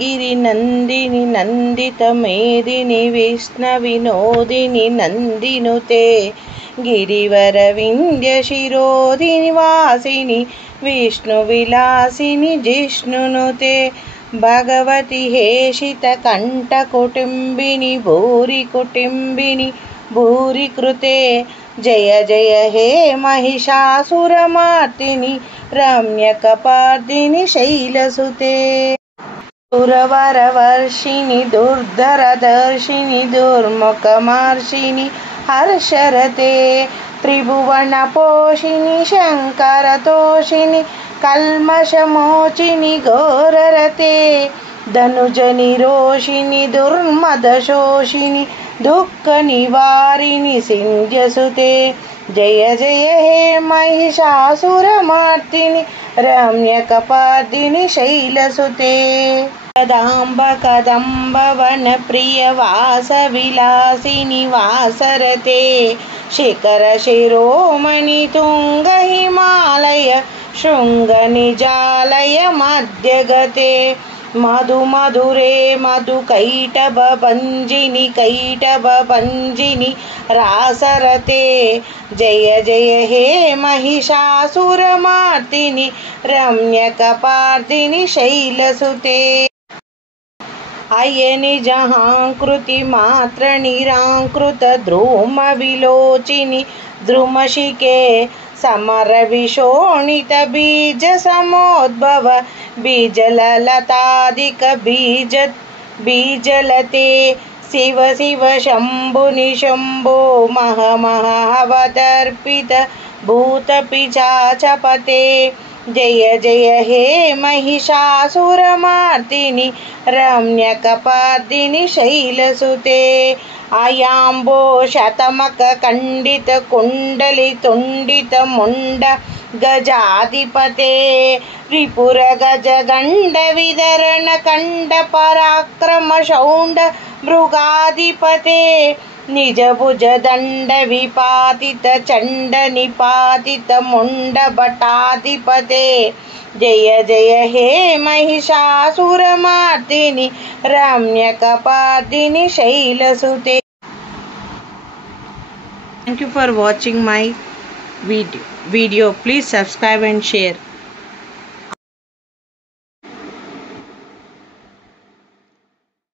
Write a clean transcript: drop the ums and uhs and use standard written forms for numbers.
गिरिनन्दिनि नन्दितमेदिनि विष्णुविनोदिनि नन्दिनुते गिरिवरविन्द्यशिरोधिनि वासिनि विष्णुविलासिनि जिष्णुनुते भगवति हेशितकण्ठकुटुम्बिनि भूरिकुटुम्बिनि भूरिकृते जय जय हे महिषासुरमर्दिनि रम्यकपर्दिनि शैलसुते सुरवरवर्षिणि दुर्धरदर्शिनि दुर्मुखमर्षिणि हर्षरते त्रिभुवनपोषिणि शङ्करतोषिणि कल्मषमोचिनि घोररते धनुजनिरोषिणि दुर्मदशोषिनि दुःखनिवारिणि सिन्ध्यसुते जय जय हे महिषासुरमर्दिनि रम्यकपर्दिनि शैलसुते कदाम्ब कदम्बवनप्रियवासविलासिनि वासरते शिखरशिरोमणि तुङ्गहिमालय शृङ्गनिजालय मध्यगते मधुमधुरे मधुकैटभभञ्जिनि कैटभभञ्जिनि रासरते जय जय हे महिषासुरमर्दिनि रम्यकपर्दिनि शैलसुते अयनि जहांकृति मात्र निरांकृत द्रुमविलोचिनि द्रुमशिखे समरविशोणित बीज समोद्भव बीजललतादिक बीजलते शिव शिव शम्भुनि शम्भो मह मह अवतर्पित भूतपिशाचपते जय जय हे महिषासुरमर्दिनि रम्यकपर्दिनि शैलसुते आयाम्बो शतमखण्डित कुण्डलितुण्डित मुण्ड गजाधिपते रिपुर गजगण्ड विदरण कंड पराक्रम शौण्ड मृगाधिपते निज भुज दंड विपातित चंड निपातित मुंड भटाधिपते जय जय हे महिषासुरमर्दिनि रम्यकपर्दिनि शैलसुते। Thank you for watching my video. Please subscribe and share.